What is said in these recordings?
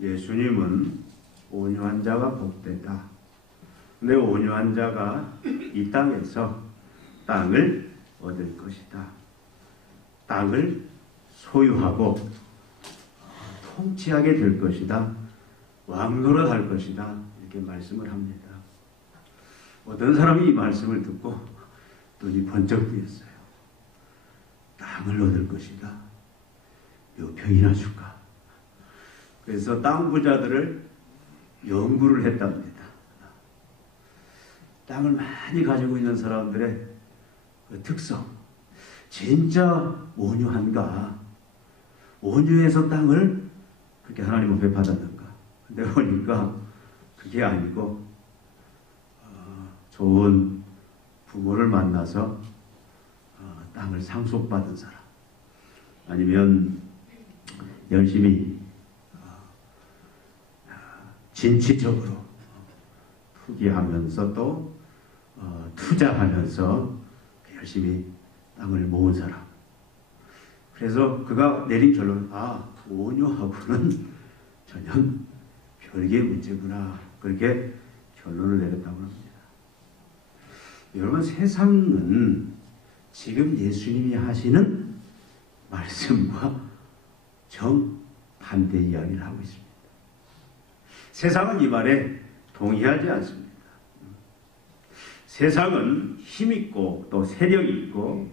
예수님은 온유한 자가 복되다. 근데 온유한 자가 이 땅에서 땅을 얻을 것이다. 땅을 소유하고 통치하게 될 것이다. 왕노릇 할 것이다. 이렇게 말씀을 합니다. 어떤 사람이 이 말씀을 듣고 눈이 번쩍 뜨였어요. 땅을 얻을 것이다. 몇 평이나 줄까? 그래서 땅 부자들을 연구를 했답니다. 땅을 많이 가지고 있는 사람들의 그 특성, 진짜 온유한가? 온유해서 땅을 그렇게 하나님 앞에 받았는가? 근데 보니까 그게 아니고 좋은 부모를 만나서 땅을 상속받은 사람, 아니면 열심히 진취적으로 투기하면서 또 투자하면서 열심히 땅을 모은 사람. 그래서 그가 내린 결론은 온유하고는 전혀 별개의 문제구나. 그렇게 결론을 내렸다고 합니다. 여러분, 세상은 지금 예수님이 하시는 말씀과 정반대 이야기를 하고 있습니다. 세상은 이 말에 동의하지 않습니다. 세상은 힘있고 또 세력이 있고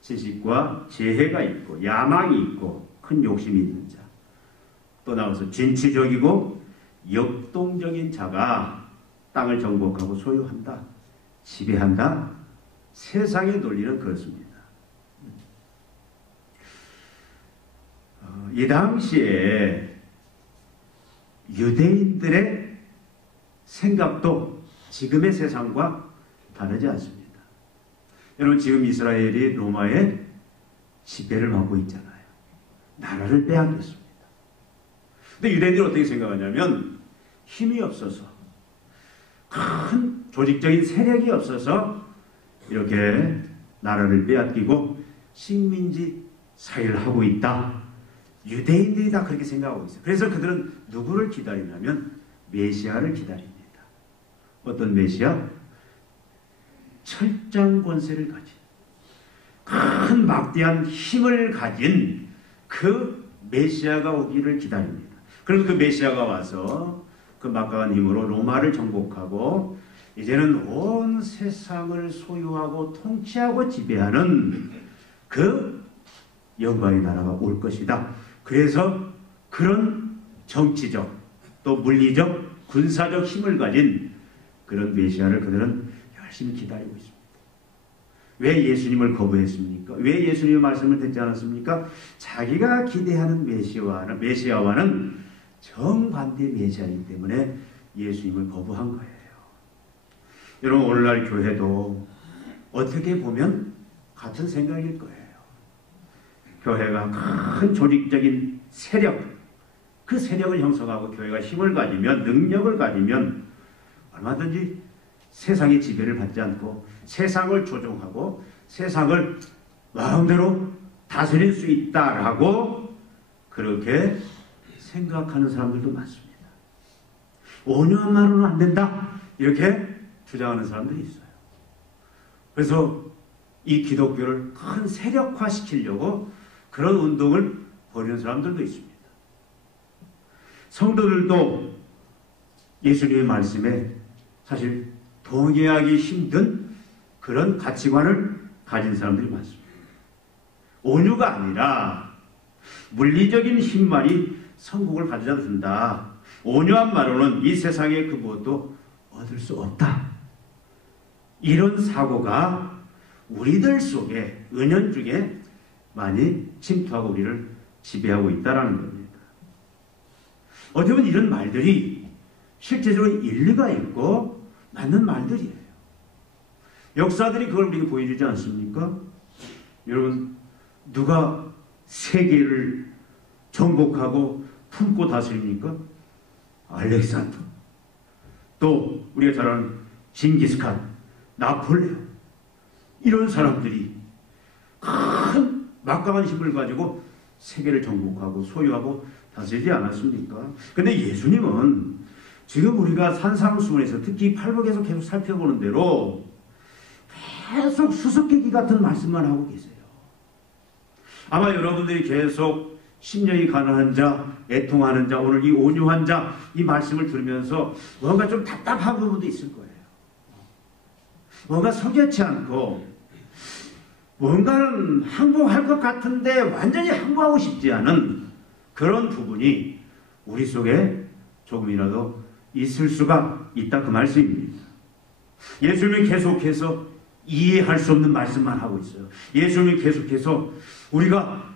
지식과 재해가 있고 야망이 있고 큰 욕심이 있는 자, 또 나와서 진취적이고 역동적인 자가 땅을 정복하고 소유한다, 지배한다. 세상의 논리는 그렇습니다. 이 당시에 유대인들의 생각도 지금의 세상과 다르지 않습니다. 여러분, 지금 이스라엘이 로마의 지배를 받고 있잖아요. 나라를 빼앗겼습니다. 근데 유대인들은 어떻게 생각하냐면 힘이 없어서, 큰 조직적인 세력이 없어서 이렇게 나라를 빼앗기고 식민지 사회를 하고 있다. 유대인들이 다 그렇게 생각하고 있어요. 그래서 그들은 누구를 기다리냐면 메시아를 기다립니다. 어떤 메시아? 철장 권세를 가진, 큰 막대한 힘을 가진 그 메시아가 오기를 기다립니다. 그래서 그 메시아가 와서 그 막강한 힘으로 로마를 정복하고 이제는 온 세상을 소유하고 통치하고 지배하는 그 영광의 나라가 올 것이다. 그래서 그런 정치적 또 물리적 군사적 힘을 가진 그런 메시아를 그들은 열심히 기다리고 있습니다. 왜 예수님을 거부했습니까? 왜 예수님의 말씀을 듣지 않았습니까? 자기가 기대하는 메시아와는 정반대 메시아이기 때문에 예수님을 거부한 거예요. 여러분, 오늘날 교회도 어떻게 보면 같은 생각일 거예요. 교회가 큰 조직적인 세력, 그 세력을 형성하고 교회가 힘을 가지면, 능력을 가지면 얼마든지 세상의 지배를 받지 않고 세상을 조종하고 세상을 마음대로 다스릴 수 있다라고 그렇게 생각하는 사람들도 많습니다. 온유한 말로는 안 된다, 이렇게 주장하는 사람들이 있어요. 그래서 이 기독교를 큰 세력화시키려고 그런 운동을 벌이는 사람들도 있습니다. 성도들도 예수님의 말씀에 사실 동의하기 힘든 그런 가치관을 가진 사람들이 많습니다. 온유가 아니라 물리적인 힘만이 성공을 가져다 준다. 온유한 말로는 이 세상에 그 무엇도 얻을 수 없다. 이런 사고가 우리들 속에 은연중에 많이 침투하고 우리를 지배하고 있다는 겁니다. 어떻게 보면 이런 말들이 실제적으로 일리가 있고 맞는 말들이에요. 역사들이 그걸 우리에게 보여주지 않습니까? 여러분, 누가 세계를 정복하고 품고 다스립니까? 알렉산더, 또 우리가 잘 아는 징기스칸, 나폴레옹, 이런 사람들이 큰 막강한 힘을 가지고 세계를 정복하고 소유하고 다스리지 않았습니까? 근데 예수님은 지금 우리가 산상수훈에서 특히 팔복에서 계속 살펴보는 대로 계속 수수께끼 같은 말씀만 하고 계세요. 아마 여러분들이 계속 심령이 가난한 자, 애통하는 자, 오늘 이 온유한 자, 이 말씀을 들으면서 뭔가 좀 답답한 부분도 있을 거예요. 뭔가 석연치 않고 뭔가는 항복할 것 같은데 완전히 항복하고 싶지 않은 그런 부분이 우리 속에 조금이라도 있을 수가 있다 그 말씀입니다. 예수님이 계속해서 이해할 수 없는 말씀만 하고 있어요. 예수님이 계속해서 우리가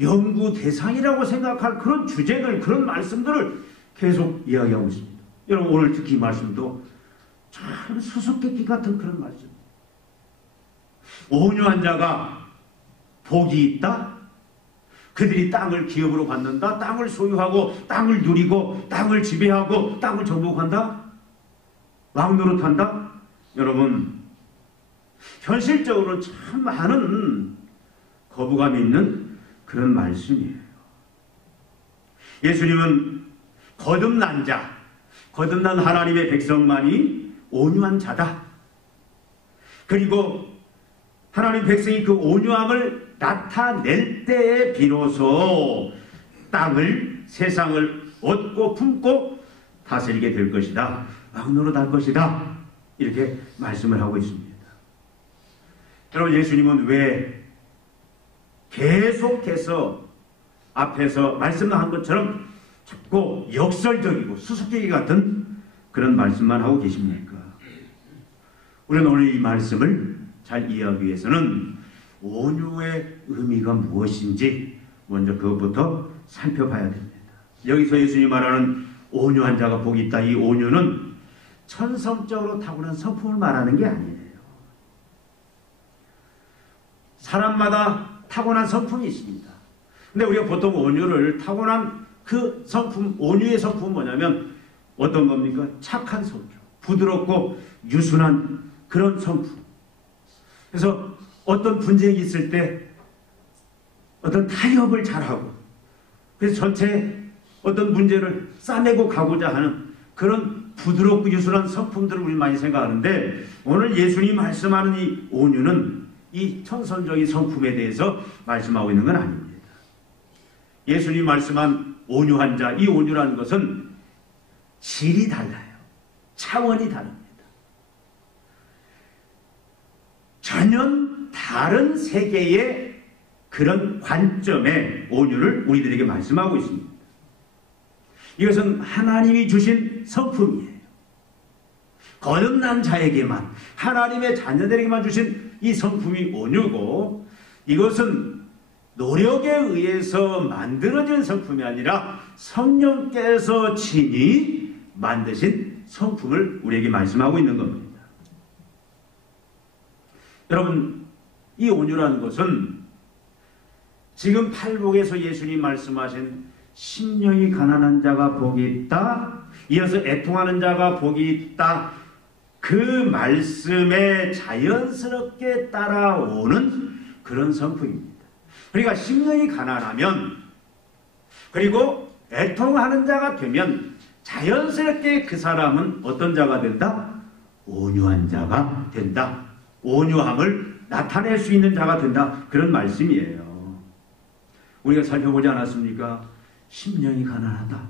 연구 대상이라고 생각할 그런 주제들, 그런 말씀들을 계속 이야기하고 있습니다. 여러분 오늘 특히 이 말씀도 참 수수께끼 같은 그런 말씀. 온유한 자가 복이 있다. 그들이 땅을 기업으로 받는다. 땅을 소유하고 땅을 누리고 땅을 지배하고 땅을 정복한다. 왕 노릇한다. 여러분 현실적으로 참 많은 거부감이 있는 그런 말씀이에요. 예수님은 거듭난 자, 거듭난 하나님의 백성만이 온유한 자다. 그리고 하나님 백성이 그 온유함을 나타낼 때에 비로소 땅을, 세상을 얻고 품고 다스리게 될 것이다. 왕노릇할 것이다. 이렇게 말씀을 하고 있습니다. 여러분 예수님은 왜 계속해서 앞에서 말씀한 것처럼 자꾸 역설적이고 수수께끼 같은 그런 말씀만 하고 계십니까? 우리는 오늘 이 말씀을 잘 이해하기 위해서는 온유의 의미가 무엇인지 먼저 그것부터 살펴봐야 됩니다. 여기서 예수님이 말하는 온유한 자가 복이 있다. 이 온유는 천성적으로 타고난 성품을 말하는 게 아니에요. 사람마다 타고난 성품이 있습니다. 근데 우리가 보통 온유를 타고난 그 성품, 온유의 성품은 뭐냐면 어떤 겁니까? 착한 성품, 부드럽고 유순한 그런 성품. 그래서 어떤 분쟁이 있을 때 어떤 타협을 잘하고 그래서 전체 어떤 문제를 싸내고 가고자 하는 그런 부드럽고 유순한 성품들을 우리 많이 생각하는데 오늘 예수님이 말씀하는 이 온유는 이 천선적인 성품에 대해서 말씀하고 있는 건 아닙니다. 예수님이 말씀한 온유한 자, 이 온유라는 것은 질이 달라요. 차원이 다릅니다. 전혀 다른 세계의 그런 관점의 온유를 우리들에게 말씀하고 있습니다. 이것은 하나님이 주신 성품이에요. 거듭난 자에게만, 하나님의 자녀들에게만 주신 이 성품이 온유고, 이것은 노력에 의해서 만들어진 성품이 아니라 성령께서 친히 만드신 성품을 우리에게 말씀하고 있는 겁니다. 여러분, 이 온유라는 것은 지금 팔복에서 예수님 말씀하신 심령이 가난한 자가 복이 있다, 이어서 애통하는 자가 복이 있다, 그 말씀에 자연스럽게 따라오는 그런 성품입니다. 그러니까 심령이 가난하면, 그리고 애통하는 자가 되면 자연스럽게 그 사람은 어떤 자가 된다? 온유한 자가 된다. 온유함을 나타낼 수 있는 자가 된다. 그런 말씀이에요. 우리가 살펴보지 않았습니까? 심령이 가난하다.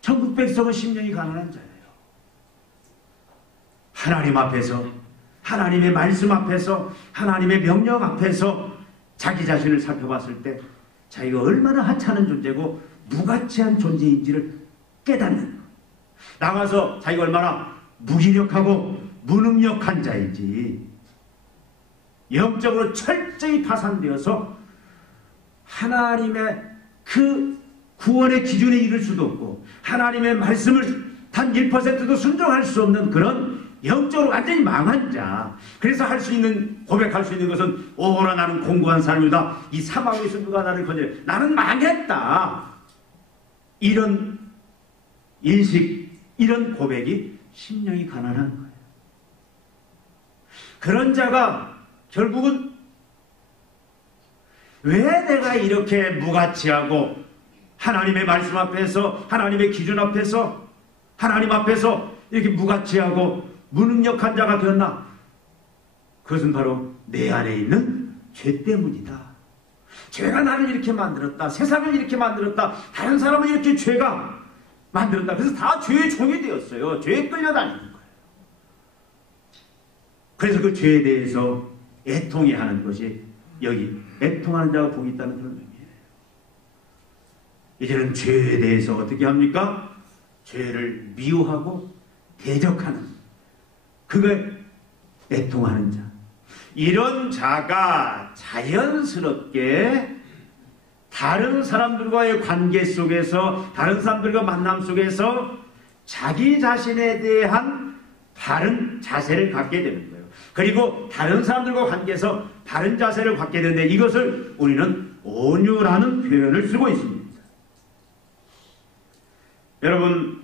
천국 백성은 심령이 가난한 자예요. 하나님 앞에서, 하나님의 말씀 앞에서, 하나님의 명령 앞에서 자기 자신을 살펴봤을 때 자기가 얼마나 하찮은 존재고 무가치한 존재인지를 깨닫는, 나가서 자기가 얼마나 무기력하고 무능력한 자인지 영적으로 철저히 파산되어서 하나님의 그 구원의 기준에 이를 수도 없고 하나님의 말씀을 단 1%도 순종할 수 없는 그런 영적으로 완전히 망한 자. 그래서 할 수 있는, 고백할 수 있는 것은 오라 나는 공고한 사람이다. 이 사망에서 누가 나를 건져내. 나는 망했다. 이런 인식, 이런 고백이 심령이 가난한 거예요. 그런 자가 결국은 왜 내가 이렇게 무가치하고 하나님의 말씀 앞에서, 하나님의 기준 앞에서, 하나님 앞에서 이렇게 무가치하고 무능력한 자가 되었나? 그것은 바로 내 안에 있는 죄 때문이다. 죄가 나를 이렇게 만들었다. 세상을 이렇게 만들었다. 다른 사람을 이렇게 죄가 만들었다. 그래서 다 죄의 종이 되었어요. 죄에 끌려다니는 거예요. 그래서 그 죄에 대해서 애통해 하는 것이 여기 애통하는 자가 복이 있다는 그런 의미예요. 이제는 죄에 대해서 어떻게 합니까? 죄를 미워하고 대적하는, 그걸 애통하는 자. 이런 자가 자연스럽게 다른 사람들과의 관계 속에서, 다른 사람들과 만남 속에서 자기 자신에 대한 바른 자세를 갖게 되는 거예요. 그리고 다른 사람들과 관계에서 바른 자세를 갖게 되는데, 이것을 우리는 온유라는 표현을 쓰고 있습니다. 여러분,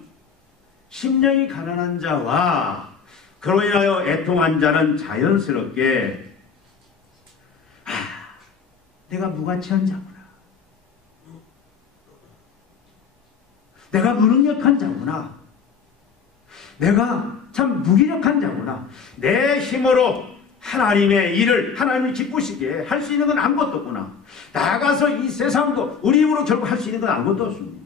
심령이 가난한 자와 그로 인하여 애통한 자는 자연스럽게 내가 무가치한 자구나, 내가 무능력한 자구나, 내가 참 무기력한 자구나, 내 힘으로 하나님의 일을, 하나님을 기쁘시게 할 수 있는 건 아무것도 없구나, 나가서 이 세상도 우리 힘으로 결국 할 수 있는 건 아무것도 없습니다.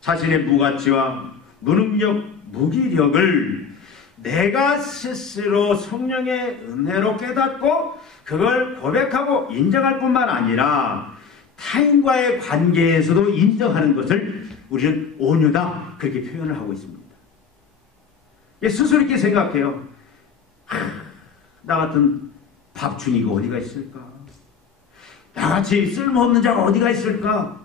자신의 무가치와 무능력, 무기력을 내가 스스로 성령의 은혜로 깨닫고 그걸 고백하고 인정할 뿐만 아니라 타인과의 관계에서도 인정하는 것을 우리는 온유다, 그렇게 표현을 하고 있습니다. 스스로 이렇게 생각해요. 나 같은 밥충이가 어디가 있을까? 나같이 쓸모없는 자가 어디가 있을까?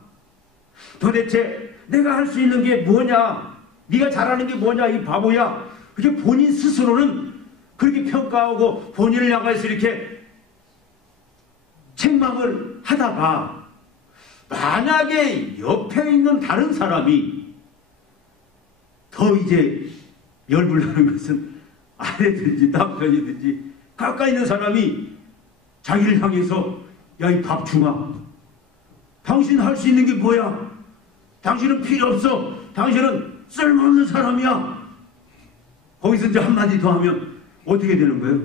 도대체 내가 할 수 있는 게 뭐냐? 네가 잘하는 게 뭐냐? 이 바보야. 그게 본인 스스로는 그렇게 평가하고 본인을 향해서 이렇게 책망을 하다가, 만약에 옆에 있는 다른 사람이 더 이제 열불나는 것은 아내든지 남편이든지 가까이 있는 사람이 자기를 향해서 야, 이 밥충아, 당신 할 수 있는 게 뭐야? 당신은 필요 없어. 당신은 쓸모없는 사람이야. 거기서 이제 한마디 더 하면 어떻게 되는 거예요?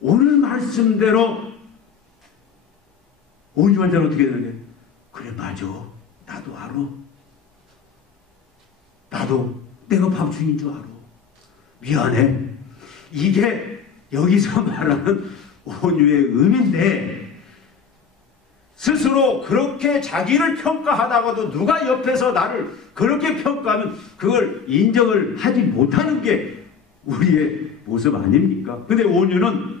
오늘 말씀대로 온유한 자는 어떻게 되는 거예요? 그래, 맞아. 나도 알아. 나도 내가 밥충인 줄 알아. 미안해. 이게 여기서 말하는 온유의 의미인데, 스스로 그렇게 자기를 평가하다가도 누가 옆에서 나를 그렇게 평가하면 그걸 인정을 하지 못하는 게 우리의 모습 아닙니까? 근데 온유는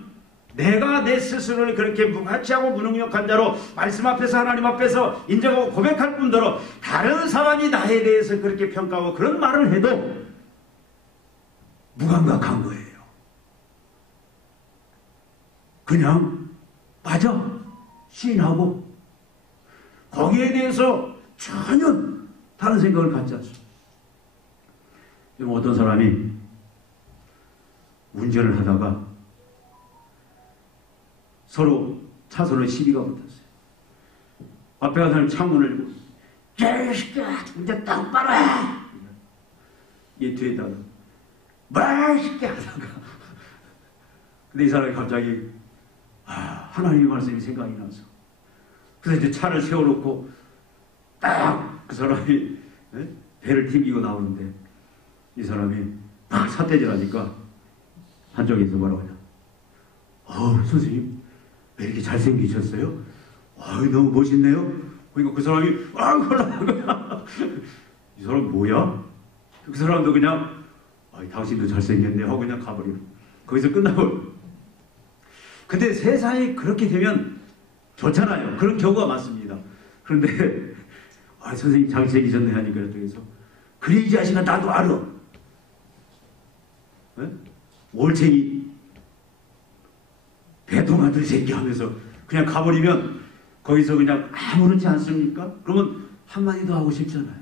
내가 내 스스로를 그렇게 무가치하고 무능력한 자로 말씀 앞에서, 하나님 앞에서 인정하고 고백할 뿐더러 다른 사람이 나에 대해서 그렇게 평가하고 그런 말을 해도 무감각한 거예요. 그냥 맞아, 시인하고 거기에 대해서 전혀 다른 생각을 갖지 않습니다. 어떤 사람이 운전을 하다가 서로 차선에 시비가 붙었어요. 앞에 간 사람이 창문을 열고 야, 이 새끼야, 운전 똑바로 해! 얘 뒤에 있다가 뭐야, 이 새끼야! 하다가 근데 이 사람이 갑자기 하나님의 말씀이 생각이 나서, 그래서 이제 차를 세워놓고 딱 그 사람이 배를 튕기고 나오는데, 이 사람이 막 삿대질하니까 한쪽에서 뭐라고 하냐, 선생님 왜 이렇게 잘생기셨어요? 너무 멋있네요. 그러니까 그 사람이 그러다가 이 사람 뭐야? 그 사람도 그냥 당신도 잘생겼네 하고 그냥 가버리고 거기서 끝나고. 근데 세상이 그렇게 되면 좋잖아요. 그런 경우가 많습니다. 그런데 선생님 잘생기셨네 하니까 그래서 그래, 이 자식아, 나도 알아. 올챙이 배동아들 새끼 하면서 그냥 가버리면 거기서 그냥 아무렇지 않습니까? 그러면 한마디 더 하고 싶잖아요.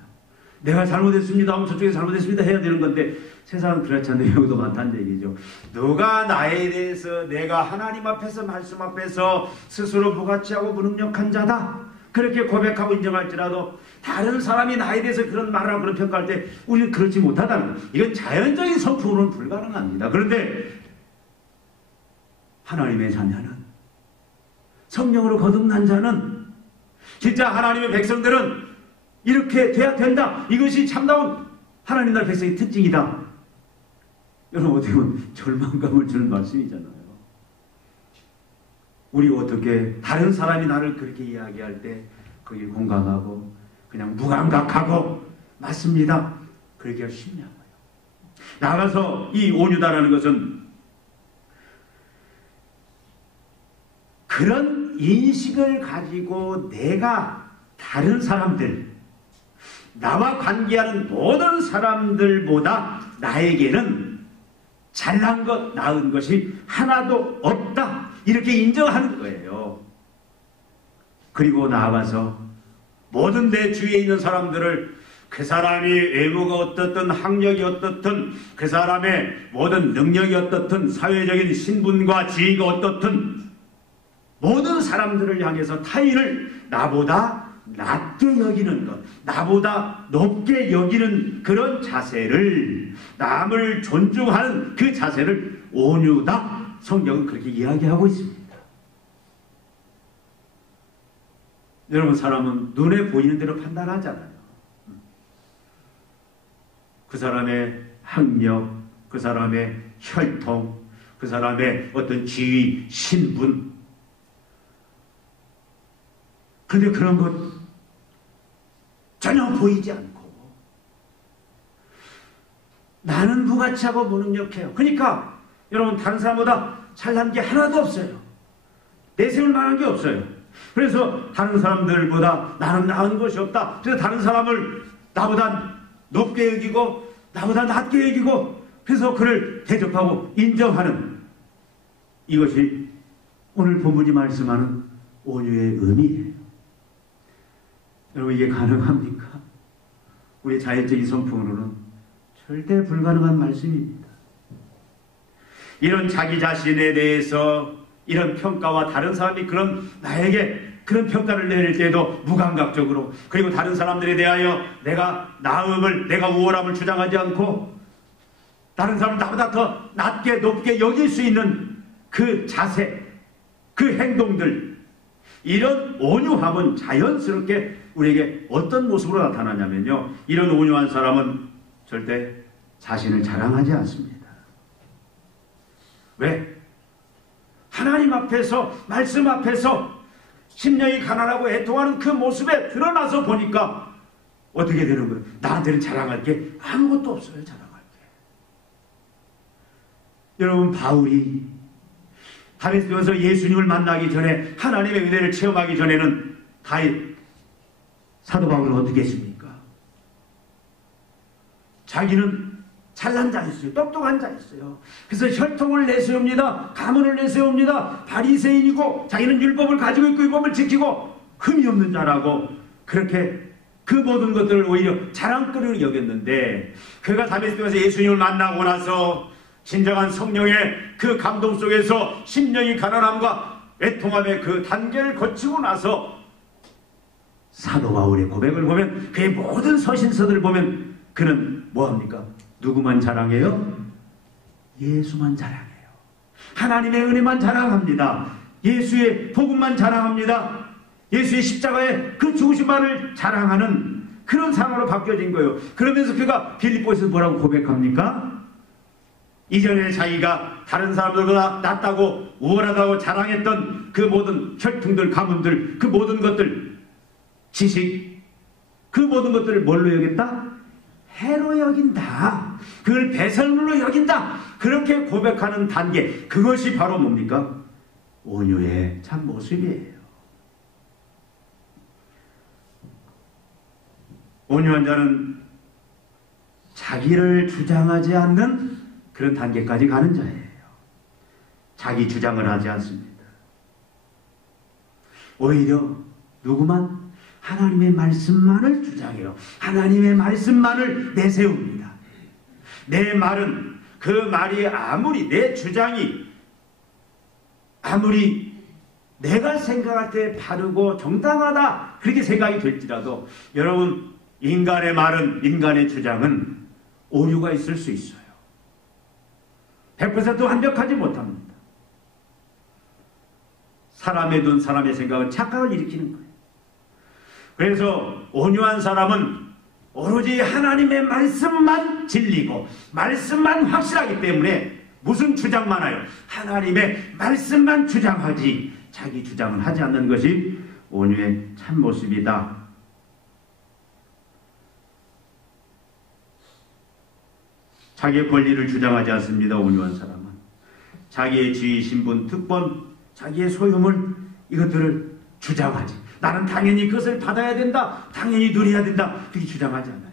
내가 잘못했습니다 하면 저쪽에 잘못했습니다 해야 되는 건데 세상은 그렇지 않는 경우도 많다는 얘기죠. 누가 나에 대해서 내가 하나님 앞에서 말씀 앞에서 스스로 무가치하고 무능력한 자다 그렇게 고백하고 인정할지라도 다른 사람이 나에 대해서 그런 말을 하고 그런 평가할 때 우리는 그렇지 못하다는 것. 이건 자연적인 성품으로는 불가능합니다. 그런데 하나님의 자녀는 성령으로 거듭난 자는 진짜 하나님의 백성들은 이렇게 돼야 된다. 이것이 참다운 하나님 나라 백성의 특징이다. 여러분 어떻게 보면 절망감을 주는 말씀이잖아요. 우리 어떻게 다른 사람이 나를 그렇게 이야기할 때 거기에 공감하고 그냥 무감각하고 맞습니다. 그렇게 하기 쉽냐고요. 나가서 이 온유다라는 것은 그런 인식을 가지고 내가 다른 사람들 나와 관계하는 모든 사람들보다 나에게는 잘난 것, 나은 것이 하나도 없다. 이렇게 인정하는 거예요. 그리고 나아가서 모든 내 주위에 있는 사람들을 그 사람이 외모가 어떻든 학력이 어떻든 그 사람의 모든 능력이 어떻든 사회적인 신분과 지위가 어떻든 모든 사람들을 향해서 타인을 나보다 낮게 여기는 것, 나보다 높게 여기는 그런 자세를 남을 존중하는 그 자세를 온유다. 성경은 그렇게 이야기하고 있습니다. 여러분 사람은 눈에 보이는 대로 판단하잖아요. 그 사람의 학력, 그 사람의 혈통, 그 사람의 어떤 지위, 신분 그런데 그런 것 전혀 보이지 않고 나는 무가치하고 무능력해요. 그러니까 여러분 다른 사람보다 잘난 게 하나도 없어요. 내세울 만한 게 없어요. 그래서 다른 사람들보다 나는 나은 것이 없다. 그래서 다른 사람을 나보다 높게 여기고 나보다 낮게 여기고 그래서 그를 대접하고 인정하는 이것이 오늘 본문이 말씀하는 온유의 의미예요. 여러분 이게 가능합니까? 우리의 자연적인 성품으로는 절대 불가능한 말씀입니다. 이런 자기 자신에 대해서 이런 평가와 다른 사람이 그런 나에게 그런 평가를 내릴 때도 무감각적으로 그리고 다른 사람들에 대하여 내가 나음을 내가 우월함을 주장하지 않고 다른 사람을 나보다 더 낮게 높게 여길 수 있는 그 자세 그 행동들 이런 온유함은 자연스럽게 우리에게 어떤 모습으로 나타나냐면요. 이런 온유한 사람은 절대 자신을 자랑하지 않습니다. 왜? 하나님 앞에서 말씀 앞에서 심령이 가난하고 애통하는 그 모습에 드러나서 보니까 어떻게 되는 거예요? 나한테는 자랑할 게 아무것도 없어요. 자랑할 게. 여러분 바울이 다메섹에서 예수님을 만나기 전에 하나님의 은혜를 체험하기 전에는 사도 바울은 어떻게 했습니까? 자기는 잘난 자였어요. 똑똑한 자였어요. 그래서 혈통을 내세웁니다. 가문을 내세웁니다. 바리새인이고 자기는 율법을 가지고 있고 율법을 지키고 흠이 없는 자라고 그렇게 그 모든 것들을 오히려 자랑거리로 여겼는데 그가 다메섹에서 예수님을 만나고 나서 진정한 성령의 그 감동 속에서 심령이 가난함과 애통함의 그 단계를 거치고 나서 사도 바울의 고백을 보면 그의 모든 서신서들을 보면 그는 뭐합니까? 누구만 자랑해요? 예수만 자랑해요. 하나님의 은혜만 자랑합니다. 예수의 복음만 자랑합니다. 예수의 십자가의 그 죽으심만을 자랑하는 그런 상황으로 바뀌어진 거예요. 그러면서 그가 빌립보에서 뭐라고 고백합니까? 이전에 자기가 다른 사람들보다 낫다고 우월하다고 자랑했던 그 모든 혈통들, 가문들, 그 모든 것들, 지식, 그 모든 것들을 뭘로 여겼다? 해로 여긴다. 그걸 배설물로 여긴다. 그렇게 고백하는 단계, 그것이 바로 뭡니까? 온유의 참 모습이에요. 온유한 자는 자기를 주장하지 않는 그런 단계까지 가는 자예요. 자기 주장을 하지 않습니다. 오히려 누구만 하나님의 말씀만을 주장해요. 하나님의 말씀만을 내세웁니다. 내 말은 그 말이 아무리 내 주장이 아무리 내가 생각할 때 바르고 정당하다 그렇게 생각이 될지라도 여러분 인간의 말은 인간의 주장은 오류가 있을 수 있어요. 100% 완벽하지 못합니다. 사람의 눈, 사람의 생각은 착각을 일으키는 거예요. 그래서 온유한 사람은 오로지 하나님의 말씀만 진리고 말씀만 확실하기 때문에 무슨 주장 많아요? 하나님의 말씀만 주장하지 자기 주장은 하지 않는 것이 온유의 참모습이다. 자기의 권리를 주장하지 않습니다. 온유한 사람은 자기의 지위, 신분, 특권, 자기의 소유물 이것들을 주장하지. 나는 당연히 그것을 받아야 된다. 당연히 누려야 된다. 그렇게 주장하지 않아요.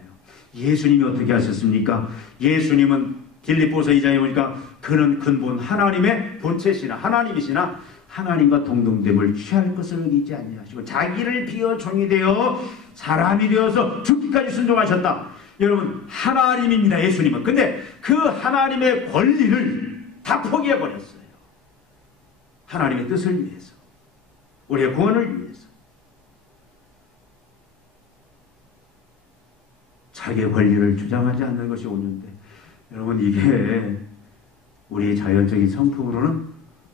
예수님이 어떻게 하셨습니까? 예수님은 빌립보서 2장에 보니까 그는 근본 하나님의 본체시나 하나님이시나 하나님과 동등됨을 취할 것을 여기지 아니하시고 자기를 비워 종이 되어 사람이 되어서 죽기까지 순종하셨다. 여러분 하나님입니다. 예수님은. 근데 그 하나님의 권리를 다 포기해버렸어요. 하나님의 뜻을 위해서, 우리의 구원을 위해서. 자기의 권리를 주장하지 않는 것이 온유인데 여러분 이게 우리의 자연적인 성품으로는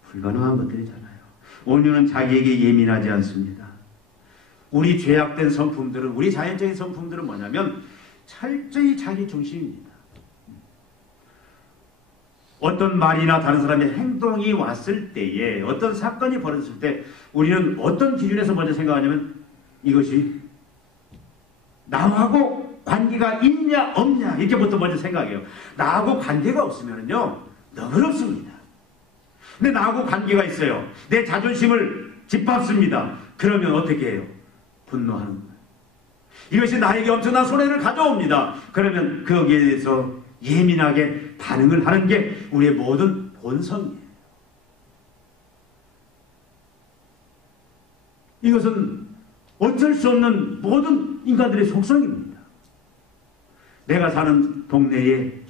불가능한 것들이잖아요. 온유는 자기에게 예민하지 않습니다. 우리 죄악된 성품들은, 우리 자연적인 성품들은 뭐냐면 철저히 자기 중심입니다. 어떤 말이나 다른 사람의 행동이 왔을 때에, 어떤 사건이 벌어졌을 때 우리는 어떤 기준에서 먼저 생각하냐면 이것이 나하고 관계가 있냐 없냐 이렇게부터 먼저 생각해요. 나하고 관계가 없으면요 너그럽습니다. 근데 나하고 관계가 있어요. 내 자존심을 짓밟습니다. 그러면 어떻게 해요? 분노하는 거예요. 이것이 나에게 엄청난 손해를 가져옵니다. 그러면 거기에 대해서 예민하게 반응을 하는 게 우리의 모든 본성이에요. 이것은 어쩔 수 없는 모든 인간들의 속성입니다. 내가 사는 동네에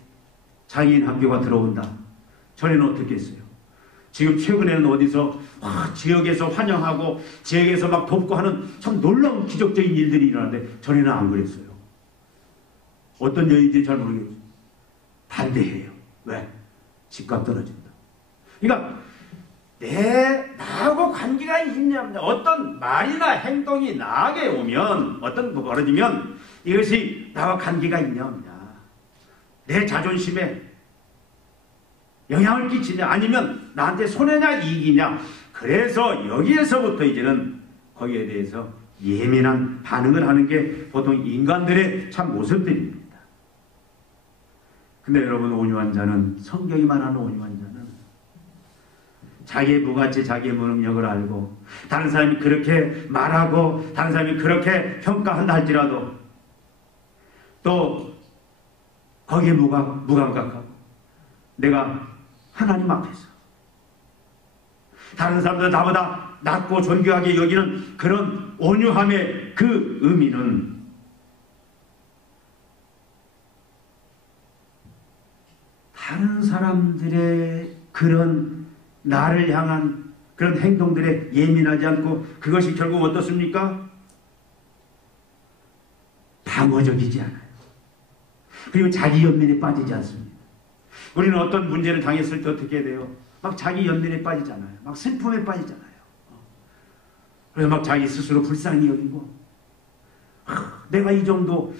장애인 학교가 들어온다. 전에는 어떻게 했어요? 지금 최근에는 어디서 지역에서 환영하고 지역에서 막 돕고 하는 참 놀라운 기적적인 일들이 일어나는데 전에는 안 그랬어요. 어떤 여인들이 잘 모르겠어요. 반대해요. 왜? 집값 떨어진다. 그러니까 나하고 관계가 있냐 없냐, 어떤 말이나 행동이 나에게 오면, 어떤 거 벌어지면 이것이 나와 관계가 있냐 없냐, 내 자존심에 영향을 끼치냐 아니면 나한테 손해냐 이익이냐, 그래서 여기에서부터 이제는 거기에 대해서 예민한 반응을 하는 게 보통 인간들의 참 모습들입니다. 근데 여러분, 온유한 자는, 성경이 말하는 온유한 자는 자기의 부가치, 자기의 무능력을 알고 다른 사람이 그렇게 말하고 다른 사람이 그렇게 평가한다 할지라도 또 거기에 무감각하고 내가 하나님 앞에서 다른 사람들 나보다 낮고 존귀하게 여기는 그런 온유함의 그 의미는 다른 사람들의 그런 나를 향한 그런 행동들에 예민하지 않고, 그것이 결국 어떻습니까? 방어적이지 않아요. 그리고 자기 연민에 빠지지 않습니다. 우리는 어떤 문제를 당했을 때 어떻게 해야 돼요? 막 자기 연민에 빠지잖아요. 막 슬픔에 빠지잖아요. 그래서 막 자기 스스로 불쌍히 여기고, 내가 이 정도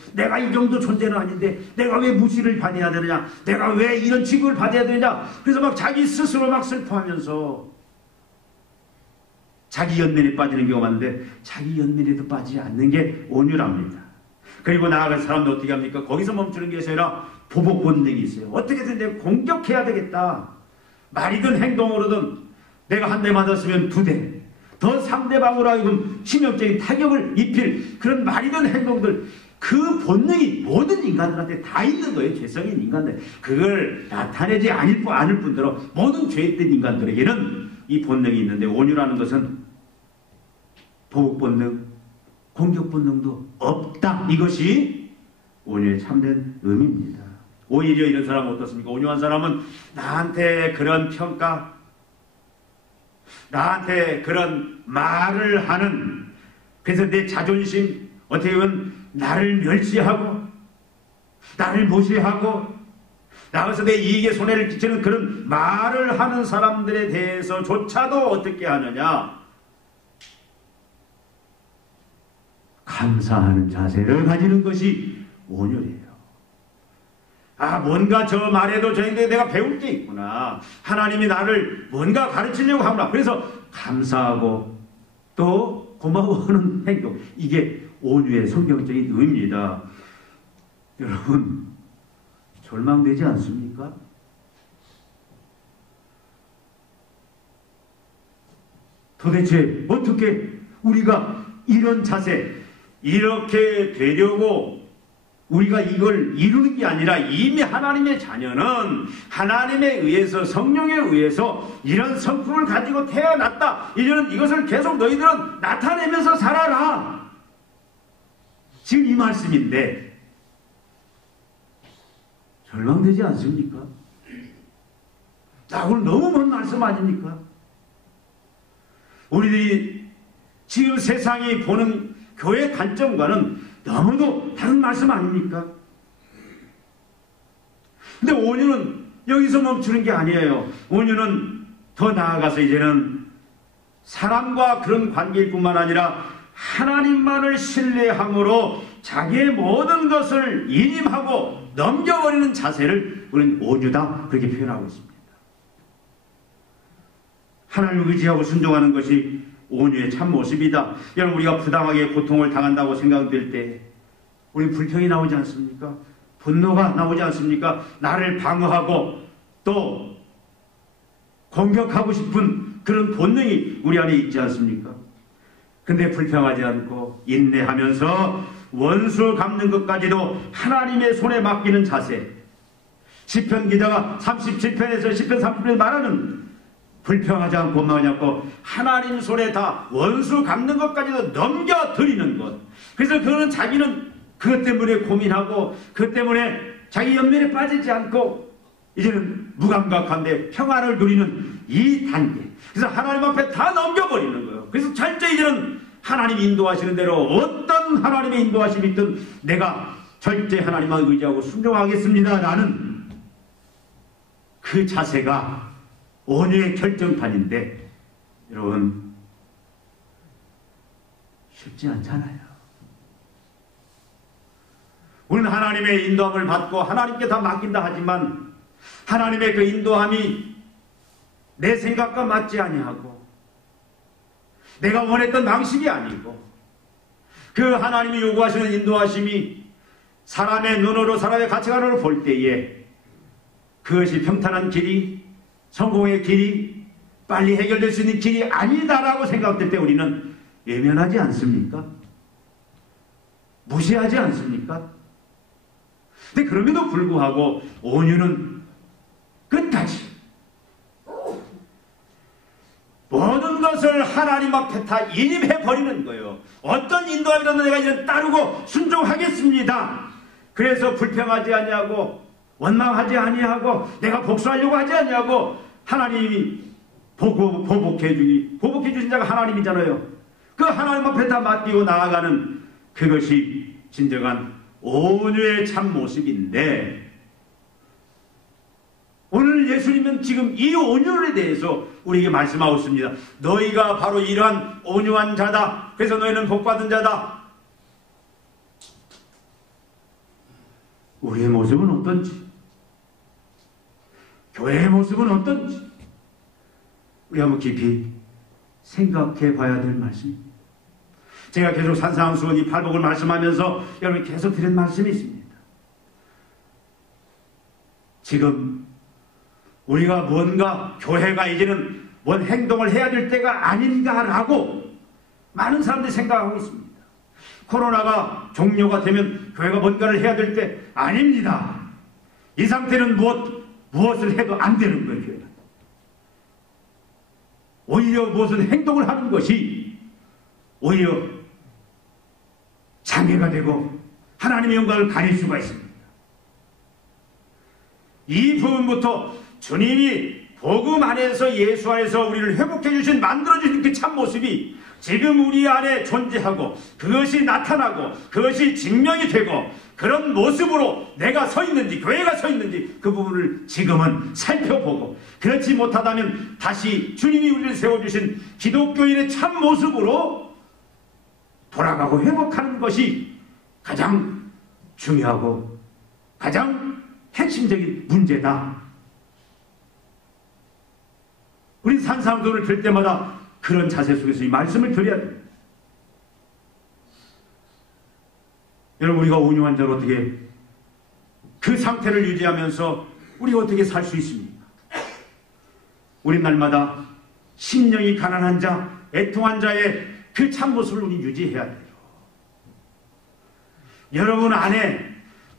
존재는 아닌데 내가 왜 무시를 받아야 되느냐, 내가 왜 이런 취급을 받아야 되느냐, 그래서 막 자기 스스로 막 슬퍼하면서 자기 연민에 빠지는 경우가 많은데 자기 연민에도 빠지지 않는 게 온유랍니다. 그리고 나아가서 사람도 어떻게 합니까? 거기서 멈추는 게 아니라 보복 본능이 있어요. 어떻게든 내가 공격해야 되겠다. 말이든 행동으로든 내가 한 대 맞았으면 두 대, 더 상대방으로 하여금 치명적인 타격을 입힐 그런 말이든 행동들, 그 본능이 모든 인간들한테 다 있는 거예요. 죄성인 인간들. 그걸 나타내지 않을 뿐더러 모든 죄있던 인간들에게는 이 본능이 있는데, 온유라는 것은 보복 본능, 공격 본능도 없다. 이것이 온유의 참된 의미입니다. 오히려 이런 사람은 어떻습니까? 온유한 사람은 나한테 그런 평가, 나한테 그런 말을 하는, 그래서 내 자존심, 어떻게 보면 나를 멸시하고 나를 무시하고 나가서 내 이익에 손해를 끼치는 그런 말을 하는 사람들에 대해서조차도 어떻게 하느냐? 감사하는 자세를 가지는 것이 온유예요. 아, 뭔가 저 말에도 저인데 내가 배울 게 있구나. 하나님이 나를 뭔가 가르치려고 하구나. 그래서 감사하고 또 고마워하는 행동. 이게 온유의 성경적인 의미입니다. 여러분, 절망되지 않습니까? 도대체 어떻게 우리가 이런 자세, 이렇게 되려고 우리가 이걸 이루는 게 아니라 이미 하나님의 자녀는 하나님에 의해서, 성령에 의해서 이런 성품을 가지고 태어났다. 이것을 계속 너희들은 나타내면서 살아라. 지금 이 말씀인데 절망되지 않습니까? 자, 오늘 너무 먼 말씀 아닙니까? 우리들이 지금 세상이 보는 교회 관점과는 너무도 다른 말씀 아닙니까? 근데 온유는 여기서 멈추는 게 아니에요. 온유는 더 나아가서 이제는 사람과 그런 관계일 뿐만 아니라 하나님만을 신뢰함으로 자기의 모든 것을 인임하고 넘겨버리는 자세를 우리는 온유다, 그렇게 표현하고 있습니다. 하나님을 의지하고 순종하는 것이 온유의 참모습이다. 여러분, 우리가 부당하게 고통을 당한다고 생각될 때 우리는 불평이 나오지 않습니까? 분노가 나오지 않습니까? 나를 방어하고 또 공격하고 싶은 그런 본능이 우리 안에 있지 않습니까? 근데 불평하지 않고 인내하면서 원수 갚는 것까지도 하나님의 손에 맡기는 자세. 시편 기자가 37편에서 시편 30편에 말하는 불평하지 않고 원망하지 않고 하나님 손에 다 원수 갚는 것까지도 넘겨드리는 것. 그래서 그는 자기는 그것 때문에 고민하고 그것 때문에 자기 연면에 빠지지 않고 이제는 무감각한데 평안을 누리는 이 단계. 그래서 하나님 앞에 다 넘겨버리는 거예요. 그래서 철저히 이제는 하나님이 인도하시는 대로 어떤 하나님의 인도하심이 있든 내가 절대 하나님만 의지하고 순종하겠습니다. 라는 그 자세가 온유의 결정판인데 여러분, 쉽지 않잖아요. 우리는 하나님의 인도함을 받고 하나님께 다 맡긴다 하지만 하나님의 그 인도함이 내 생각과 맞지 아니하고 내가 원했던 방식이 아니고 그 하나님이 요구하시는 인도하심이 사람의 눈으로, 사람의 가치관으로 볼 때에 그것이 평탄한 길이, 성공의 길이, 빨리 해결될 수 있는 길이 아니다라고 생각될 때 우리는 외면하지 않습니까? 무시하지 않습니까? 근데 그럼에도 불구하고 온유는 끝까지 모든 것을 하나님 앞에 다 인임해버리는 거예요. 어떤 인도함이라도 내가 이제 따르고 순종하겠습니다. 그래서 불평하지 아니하고 원망하지 아니하고 내가 복수하려고 하지 아니하고 하나님이 보복해 주신 자가 하나님이잖아요. 그 하나님 앞에 다 맡기고 나아가는 그것이 진정한 온유의 참모습인데 오늘 예수님은 지금 이 온유에 대해서 우리에게 말씀하고 있습니다. 너희가 바로 이러한 온유한 자다. 그래서 너희는 복받은 자다. 우리의 모습은 어떤지, 교회의 모습은 어떤지 우리 한번 깊이 생각해 봐야 될 말씀입니다. 제가 계속 산상수훈 이 팔복을 말씀하면서 여러분 계속 드린 말씀이 있습니다. 지금 우리가 뭔가 교회가 이제는 뭔 행동을 해야 될 때가 아닌가라고 많은 사람들이 생각하고 있습니다. 코로나가 종료가 되면 교회가 뭔가를 해야 될 때 아닙니다. 이 상태는 무엇을 해도 안 되는 거예요. 교회는. 오히려 무엇을 행동을 하는 것이 오히려 방해가 되고 하나님의 영광을 가릴 수가 있습니다. 이 부분부터 주님이 복음 안에서 예수 안에서 우리를 회복해 주신 만들어 주신 그 참모습이 지금 우리 안에 존재하고 그것이 나타나고 그것이 증명이 되고 그런 모습으로 내가 서 있는지 교회가 서 있는지 그 부분을 지금은 살펴보고 그렇지 못하다면 다시 주님이 우리를 세워주신 기독교인의 참모습으로 돌아가고 회복하는 것이 가장 중요하고 가장 핵심적인 문제다. 우리 산상도를 들 때마다 그런 자세 속에서 이 말씀을 드려야 됩니다. 여러분, 우리가 온유한 자로 어떻게 그 상태를 유지하면서 우리가 어떻게 살 수 있습니까? 우리 날마다 심령이 가난한 자, 애통한 자의 그 참모습을 우리 유지해야 돼요. 여러분 안에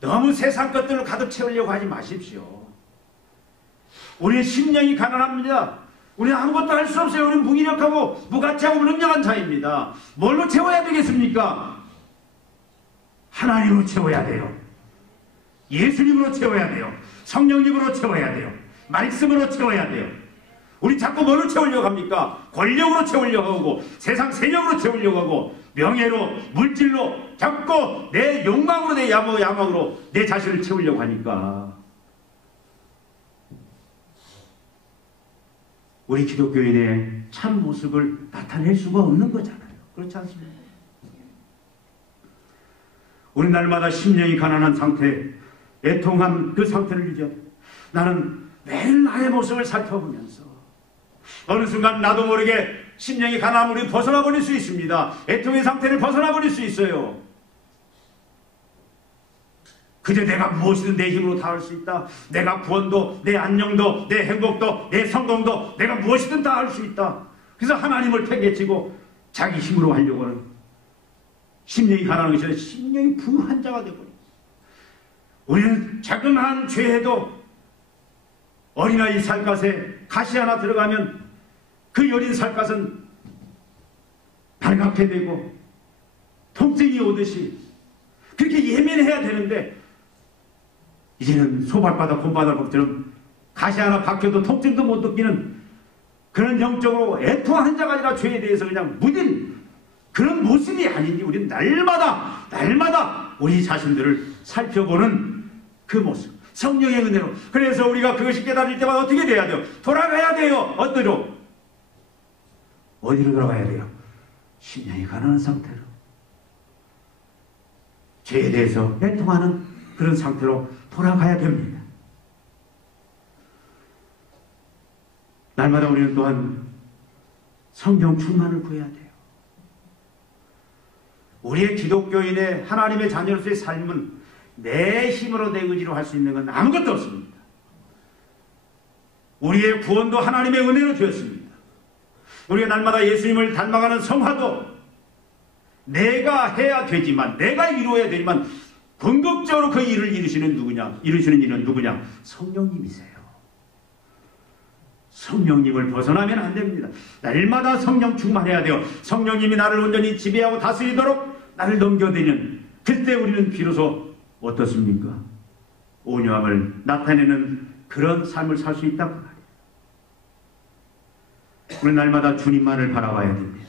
너무 세상 것들로 가득 채우려고 하지 마십시오. 우리의 심령이 가난합니다. 우리는 아무것도 할 수 없어요. 우리는 무기력하고 무가치하고 무능력한 자입니다. 뭘로 채워야 되겠습니까? 하나님으로 채워야 돼요. 예수님으로 채워야 돼요. 성령님으로 채워야 돼요. 말씀으로 채워야 돼요. 우리 자꾸 뭘로 채우려고 합니까? 권력으로 채우려고 하고 세상 세력으로 채우려고 하고 명예로 물질로 자꾸 내 욕망으로 내 야망으로 내 자신을 채우려고 하니까 우리 기독교인의 참 모습을 나타낼 수가 없는 거잖아요. 그렇지 않습니까? 우리 날마다 심령이 가난한 상태, 애통한 그 상태를 유지하고 나는 매일 나의 모습을 살펴보면서 어느 순간 나도 모르게 심령이 가난함을 우리 벗어나 버릴 수 있습니다. 애통의 상태를 벗어나 버릴 수 있어요. 그저 내가 무엇이든 내 힘으로 다 할 수 있다. 내가 구원도, 내 안녕도, 내 행복도, 내 성공도 내가 무엇이든 다 할 수 있다. 그래서 하나님을 팽개치고 자기 힘으로 하려고 하는 심령이 가난한 것이 아니라 심령이 부한 자가 되어버립니다. 우리는 자그마한 죄에도 어린아이 살갗에 가시 하나 들어가면 그 여린 살갗은 발갛게 되고 통증이 오듯이 그렇게 예민해야 되는데 이제는 소발바닥 곰바닥처럼 가시 하나 박혀도 통증도 못 느끼는 그런 영적으로 애통한 자가 아니라 죄에 대해서 그냥 무딘 그런 모습이 아닌지 우리는 날마다 우리 자신들을 살펴보는 그 모습, 성령의 은혜로. 그래서 우리가 그것이 깨달을 때마다 어떻게 돼야 돼요? 돌아가야 돼요. 어디로 돌아가야 돼요? 심령이 가난한 상태로 죄에 대해서 애통하는 그런 상태로 돌아가야 됩니다. 날마다 우리는 또한 성령 충만을 구해야 돼요. 우리의 기독교인의 하나님의 자녀로서의 삶은 내 힘으로 내 의지로 할 수 있는 건 아무것도 없습니다. 우리의 구원도 하나님의 은혜로 주었습니다. 우리가 날마다 예수님을 닮아가는 성화도 내가 해야 되지만 내가 이루어야 되지만 궁극적으로 그 일을 이루시는 이는 누구냐? 성령님이세요. 성령님을 벗어나면 안 됩니다. 날마다 성령 충만해야 돼요. 성령님이 나를 온전히 지배하고 다스리도록 나를 넘겨드리는 그때 우리는 비로소 어떻습니까? 온유함을 나타내는 그런 삶을 살 수 있다고 말이에요. 우리 날마다 주님만을 바라봐야 됩니다.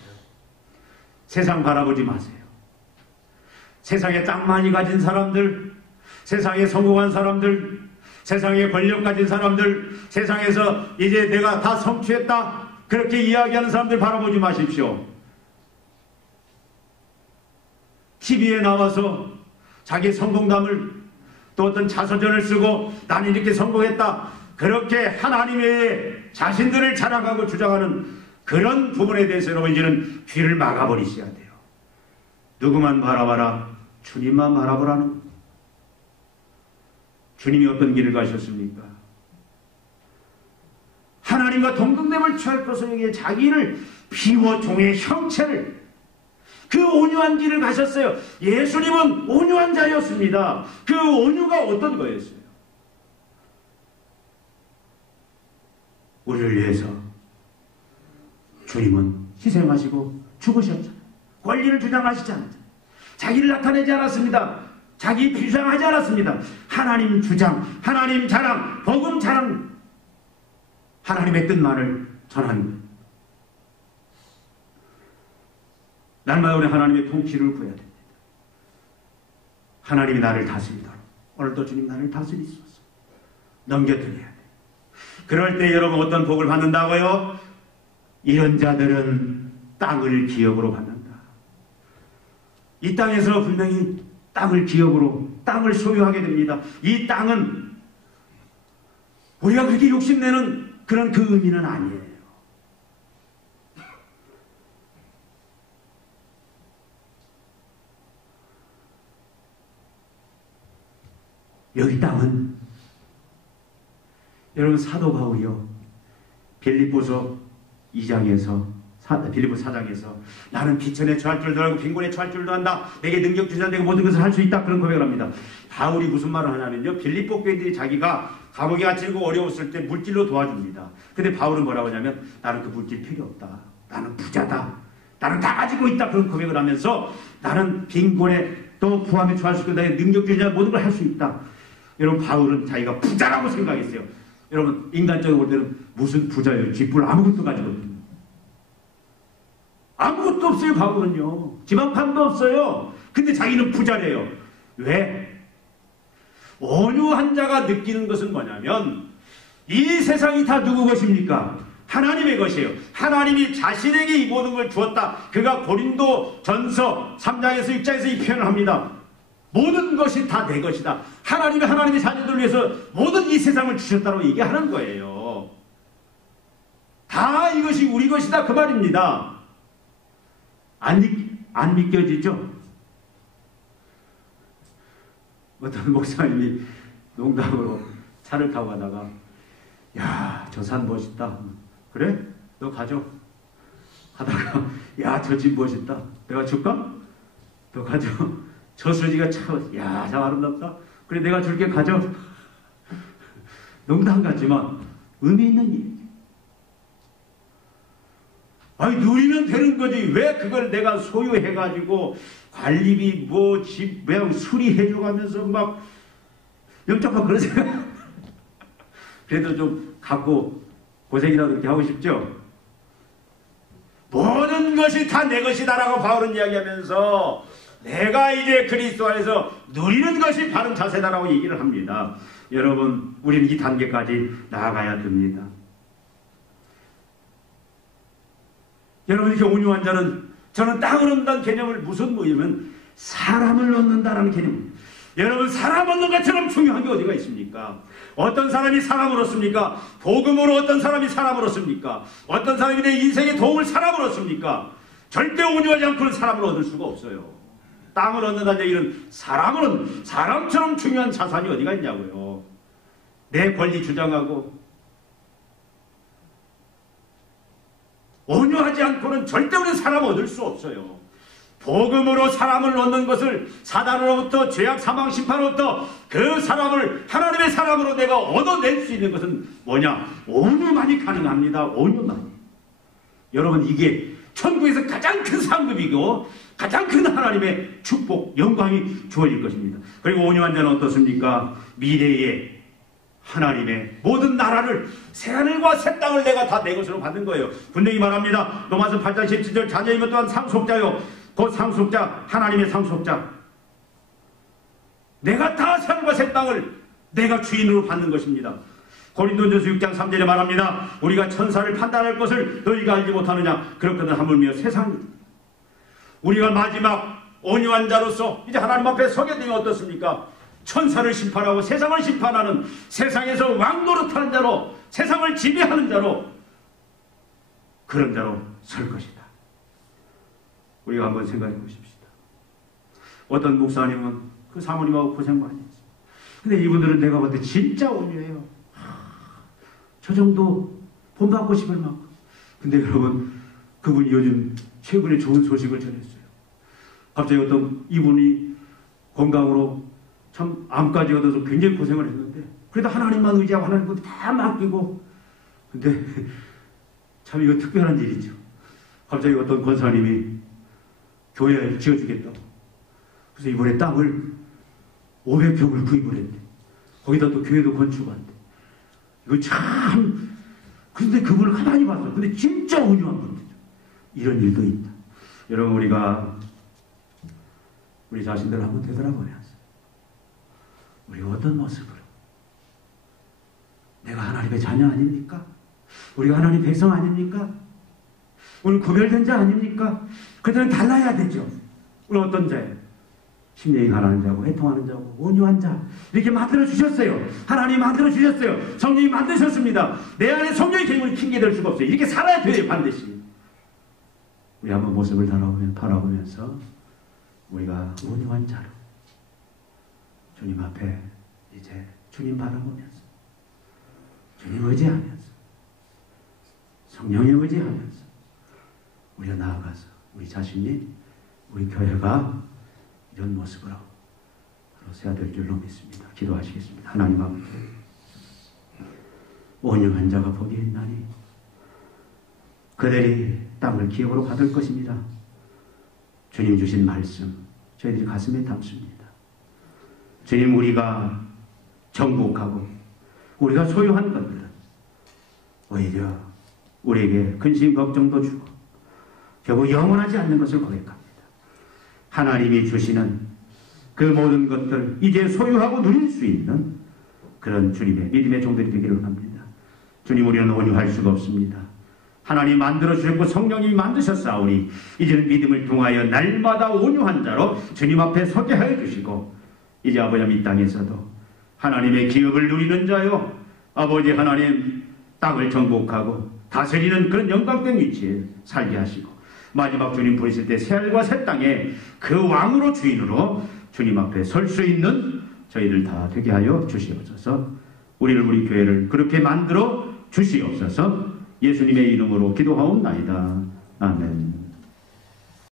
세상 바라보지 마세요. 세상에 땅 많이 가진 사람들, 세상에 성공한 사람들, 세상에 권력 가진 사람들, 세상에서 이제 내가 다 성취했다 그렇게 이야기하는 사람들 바라보지 마십시오. TV에 나와서 자기 성공담을 또 어떤 자서전을 쓰고 나는 이렇게 성공했다 그렇게 하나님의 자신들을 자랑하고 주장하는 그런 부분에 대해서 여러분 이제는 귀를 막아버리셔야 돼요. 누구만 바라봐라? 주님만 바라보라는 거예요. 주님이 어떤 길을 가셨습니까? 하나님과 동등됨을 취할 것을 여기에 자기를 비워 종의 형체를 그 온유한 길을 가셨어요. 예수님은 온유한 자였습니다. 그 온유가 어떤 거였어요? 우리를 위해서 주님은 희생하시고 죽으셨잖아요. 권리를 주장하시지 않았잖아요. 자기를 나타내지 않았습니다. 자기 주장하지 않았습니다. 하나님 주장, 하나님 자랑, 복음 자랑, 하나님의 뜻만을 전하는 거예요. 날마다 우리 하나님의 통치를 구해야 됩니다. 하나님이 나를 다스리도록 오늘도 주님 나를 다스리소서. 넘겨드려야 돼요. 그럴 때 여러분 어떤 복을 받는다고요? 이런 자들은 땅을 기업으로 받는다. 이 땅에서 분명히 땅을 기업으로, 땅을 소유하게 됩니다. 이 땅은 우리가 그렇게 욕심내는 그런 그 의미는 아니에요. 여기 땅은 여러분 사도 바울이요 빌립보서 2장에서 빌립보 4장에서 나는 비천에 처할 줄도 알고 빈곤에 처할 줄도 안다. 내게 능력 주시는 내가 모든 것을 할 수 있다. 그런 고백을 합니다. 바울이 무슨 말을 하냐면요. 빌립보 교인들이 자기가 감옥에 갇히고 어려웠을 때 물질로 도와줍니다. 근데 바울은 뭐라고 하냐면 나는 그 물질 필요 없다. 나는 부자다. 나는 다 가지고 있다. 그런 고백을 하면서 나는 빈곤에 또 부함에 처할 수 있고 나의 능력 주시는 모든 걸 할 수 있다. 여러분 바울은 자기가 부자라고 생각했어요. 여러분 인간적으로 볼 때는 무슨 부자예요. 쥐뿔 아무것도 가지고 없어요. 아무것도 없어요. 바울은요. 집 한 칸도 없어요. 근데 자기는 부자래요. 왜? 온유한 자가 느끼는 것은 뭐냐면 이 세상이 다 누구 것입니까? 하나님의 것이에요. 하나님이 자신에게 이 모든 걸 주었다. 그가 고린도 전서 3장에서 6장에서 이 표현을 합니다. 모든 것이 다 내 것이다. 하나님이 하나님의 자녀들을 위해서 모든 이 세상을 주셨다고 얘기하는 거예요. 다 이것이 우리 것이다. 그 말입니다. 안 믿겨지죠? 어떤 목사님이 농담으로 차를 타고 가다가 야, 저 산 멋있다. 그래? 너 가져. 하다가 야, 저 집 멋있다. 내가 줄까? 너 가져. 저 수지가 참, 야, 참 아름답다. 그래, 내가 줄게. 가져. 농담 같지만 의미 있는 일. 아니, 누리면 되는 거지. 왜 그걸 내가 소유해가지고 관리비 뭐 집 매형 수리해주고 하면서 막 영적하고 그런 생각. 그래도 좀 갖고 고생이라도 이렇게 하고 싶죠. 모든 것이 다 내 것이다라고 바울은 이야기하면서 내가 이제 그리스도 안에서 누리는 것이 바른 자세다라고 얘기를 합니다. 여러분, 우리는 이 단계까지 나아가야 됩니다. 여러분, 이렇게 온유한 자는 저는 땅을 얻는다는 개념을 무슨 뭐냐면 사람을 얻는다라는 개념입니다. 여러분, 사람 얻는 것처럼 중요한 게 어디가 있습니까? 어떤 사람이 사람을 얻습니까? 복음으로 어떤 사람이 사람을 얻습니까? 어떤 사람이 내 인생의 도움을 사람을 얻습니까? 절대 온유하지 않고는 사람을 얻을 수가 없어요. 땅을 얻는다는 얘기는 사람을 얻는, 사람처럼 중요한 자산이 어디가 있냐고요. 내 권리 주장하고 온유하지 않고는 절대 우리는 사람을 얻을 수 없어요. 복음으로 사람을 얻는 것을 사단으로부터 죄악 사망 심판으로부터 그 사람을 하나님의 사람으로 내가 얻어낼 수 있는 것은 뭐냐? 온유만이 가능합니다. 온유만이. 여러분, 이게 천국에서 가장 큰 상급이고 가장 큰 하나님의 축복, 영광이 주어질 것입니다. 그리고 온유한 자는 어떻습니까? 미래에 하나님의 모든 나라를 새하늘과 새 땅을 내가 다 내 것으로 받는 거예요. 분명히 말합니다. 로마서 8장 17절 자녀인 것 또한 상속자요. 곧 상속자, 하나님의 상속자. 내가 다 새하늘과 새 땅을 내가 주인으로 받는 것입니다. 고린도전서 6장 3절에 말합니다. 우리가 천사를 판단할 것을 너희가 알지 못하느냐. 그렇거든 하물며 세상이 우리가 마지막 온유한 자로서 이제 하나님 앞에 서게 되면 어떻습니까? 천사를 심판하고 세상을 심판하는, 세상에서 왕노릇하는 자로, 세상을 지배하는 자로, 그런 자로 설 것이다. 우리가 한번 생각해 보십시다. 어떤 목사님은 그 사모님하고 고생 많이 했어요. 근데 이분들은 내가 볼 때 진짜 온유해요. 저 정도 본받고 싶을 만큼. 근데 여러분, 그분이 요즘 최근에 좋은 소식을 전했어요. 갑자기 어떤 이분이 건강으로 참 암까지 얻어서 굉장히 고생을 했는데 그래도 하나님만 의지하고 하나님께 다 맡기고, 근데 참 이거 특별한 일이죠. 갑자기 어떤 권사님이 교회를 지어주겠다고 그래서 이번에 땅을 500평을 구입을 했대. 거기다 또 교회도 건축한대. 이거 참, 근데 그분을 가만히 봤어. 근데 진짜 온유한 분이죠. 이런 일도 있다. 여러분, 우리가 우리 자신들을 한번 되돌아보면서 우리가 어떤 모습으로, 내가 하나님의 자녀 아닙니까? 우리가 하나님 백성 아닙니까? 우리는 구별된 자 아닙니까? 그들은 달라야 되죠. 우리 어떤 자예요? 심령이 가난한 자고 해통하는 자고 온유한 자, 이렇게 만들어 주셨어요. 하나님이 만들어 주셨어요. 성령이 만드셨습니다. 내 안에 성령의 기름을 킹게 될 수가 없어요. 이렇게 살아야 돼요, 반드시. 우리 한번 모습을 바라보면서 우리가 온유한 자로 주님 앞에 이제 주님 바라보면서, 주님 의지하면서, 성령에 의지하면서 우리가 나아가서 우리 자신이, 우리 교회가 이런 모습으로 서야 될 줄로 믿습니다. 기도하시겠습니다. 하나님 아버지, 온유한 자가 복이 있나니 그들이 땅을 기업으로 받을 것입니다. 주님 주신 말씀 저희들이 가슴에 담습니다. 주님, 우리가 정복하고 우리가 소유한 것들은 오히려 우리에게 근심 걱정도 주고 결국 영원하지 않는 것을 고백합니다. 하나님이 주시는 그 모든 것들 이제 소유하고 누릴 수 있는 그런 주님의 믿음의 종들이 되기를 합니다. 주님, 우리는 온유할 수가 없습니다. 하나님 만들어 주셨고 성령님이 만드셨사오니 이제는 믿음을 통하여 날마다 온유한 자로 주님 앞에 서게 하여 주시고, 이제 아버지 이 땅에서도 하나님의 기업을 누리는 자요, 아버지 하나님 땅을 정복하고 다스리는 그런 영광된 위치에 살게 하시고, 마지막 주님 부르실 때 새하늘과 새 땅에 그 왕으로 주인으로 주님 앞에 설 수 있는 저희들 다 되게 하여 주시옵소서. 우리 교회를 그렇게 만들어 주시옵소서. 예수님의 이름으로 기도하옵나이다. 아멘.